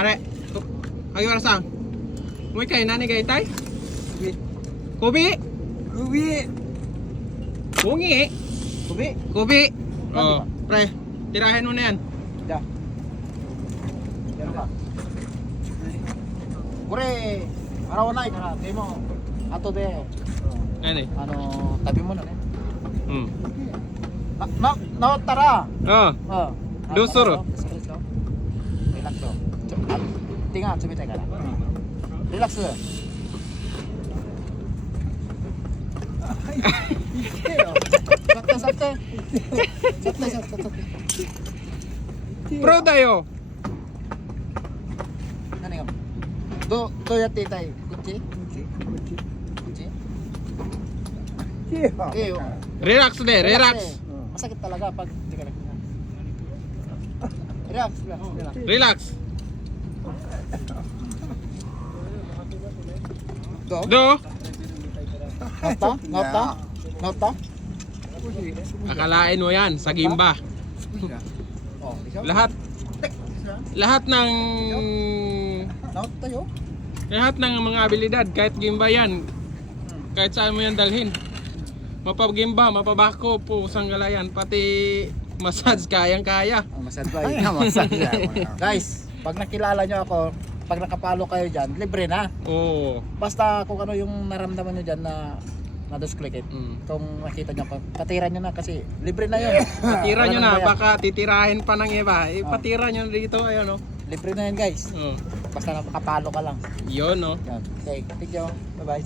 Are. Agi warasang. Muy kay nani kay tay? Kobi. Kubi. Bungi. Kubi. Kobi. Oh, pre. Tirahin mo na yan. Ya. Yan ka. Kure, araw na ikara. Demo. Ato de. Ano eh? Ano, tabi mo na ne. Tara. Oh. Oh. Dusuro. Relax do. Tinggal sebentar kan. Relax. Sakte. Pro tayo. Ano yun? Do yati tayo. Kunci? Iyo. Relax de, relax. Masakit talaga pag hindi ka nagkita. Relax. Relax. Do? Do. Nota? Akalain mo yan sa Gimba. Oh, ikaw? Lahat ng Nota yun? mga abilidad kahit Gimba yan. Kahit saan mo yan dalhin. Mapagimba, mapabako po sanggalayan pati massage kayang-kaya. Massage ba? Guys, pag nakilala nyo ako, pag nakapalo kayo dyan, libre na. Oo. Basta kung ano yung naramdaman nyo dyan na na-click it. Kung nakita nyo, patiran nyo na kasi libre na yun. Patira nyo na, baka titirahin pa ng iba. Patira nyo dito, ayun o. Libre na yan guys. Oh. Basta nakapalo ka lang. Yun o. Yan. Okay, thank you. Bye bye.